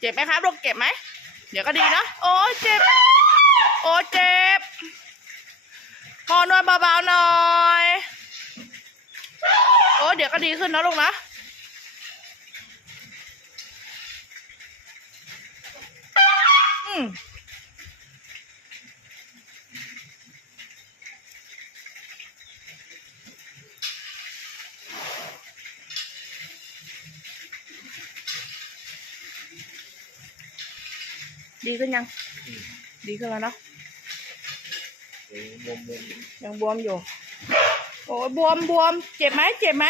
เจ็บไหมครับลูกเจ็บไหม เดี๋ยวก็ดีนะโอ้ยเจ็บ โอ้เจ็บพอนวดเบาๆหน่อย โอ้เดี๋ยวก็ดีขึ้นนะลูกนะอืม ดีขึ้นยัง ดีขึ้นแล้วเนาะบวมบวมยังบวมอยู่ โอ้ยบวมบวมเจ็บไหมเจ็บไหม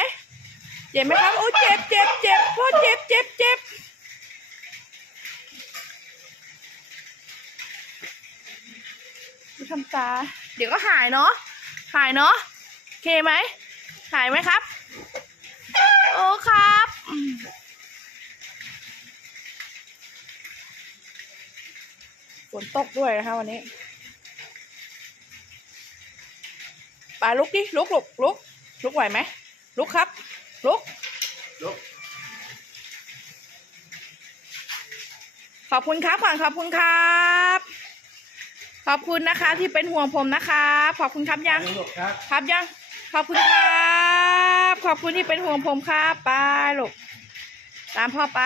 เจ็บไหมครับโอ้ยเจ็บเจ็บเจ็บพ่อเจ็บเจ็บเจ็บดูทำตา เดี๋ยวก็หายเนาะหายเนาะโอเคไหมหายไหมครับ ฝนตกด้วยนะคะวันนี้ปาลุกดิลุกลุกลุกลุกไหวไหมลุกครับลุกลุกขอบคุณครับก่อนขอบคุณครับ ขอบคุณนะคะ ที่เป็นห่วงผมนะครับขอบคุณครับยังลุกครับครับยังขอบคุณครับ ขอบคุณที่เป็นห่วงผมครับไปลูกตามพ่อไป